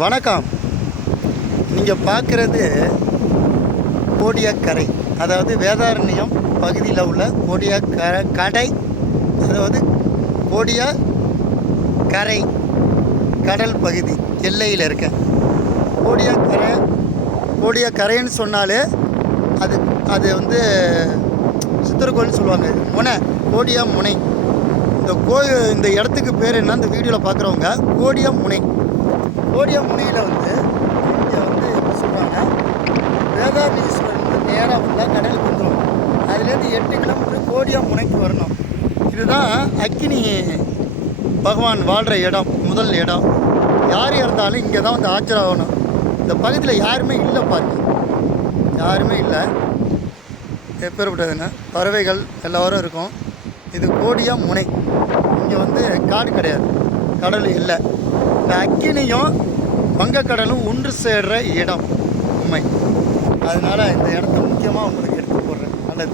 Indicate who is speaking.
Speaker 1: வணக்கம். நீங்கள் பார்க்குறது கோடியாக்கரை அதாவது வேதாரண்யம் பகுதியில் உள்ள கோடியா கடை அதாவது கோடியா கரை கடல் பகுதி எல்லையில் இருக்க கோடியாக்கரை கோடியாக்கரைன்னு சொன்னாலே அது அது வந்து சித்திரக்கோயில்னு சொல்லுவாங்க. முனை கோடியா முனை இந்த கோ இந்த இடத்துக்கு பேர் என்ன? இந்த வீடியோவில் பார்க்குறவங்க கோடியா முனை கோடியா முனையில் வந்து இங்கே வந்து எப்படி சொல்கிறாங்க வந்து நேராக வந்தால் கடலுக்கு வந்துடும் அதுலேருந்து எட்டு கிலோமீட்டர் கோடியா முனைக்கு வரணும். இதுதான் அக்கினி பகவான் வாழ்கிற இடம் முதல் இடம். யார் இருந்தாலும் இங்கே தான் வந்து ஆஜராகணும் இந்த பகுதியில் யாருமே இல்லை பாருங்க. யாருமே இல்லை. எப்பேற்பட்டதுன்னு பறவைகள் எல்லோரும் இருக்கும். இது கோடியா முனை. இங்கே வந்து காடு கிடையாது. கடல் இல்லை. இந்த அக்கினியும் வங்கக்கடலும் ஒன்று சேர்ற இடம். உண்மை. அதனால் இந்த இடத்த முக்கியமாக உங்களுக்கு எடுத்து போடுறேன். நல்லது.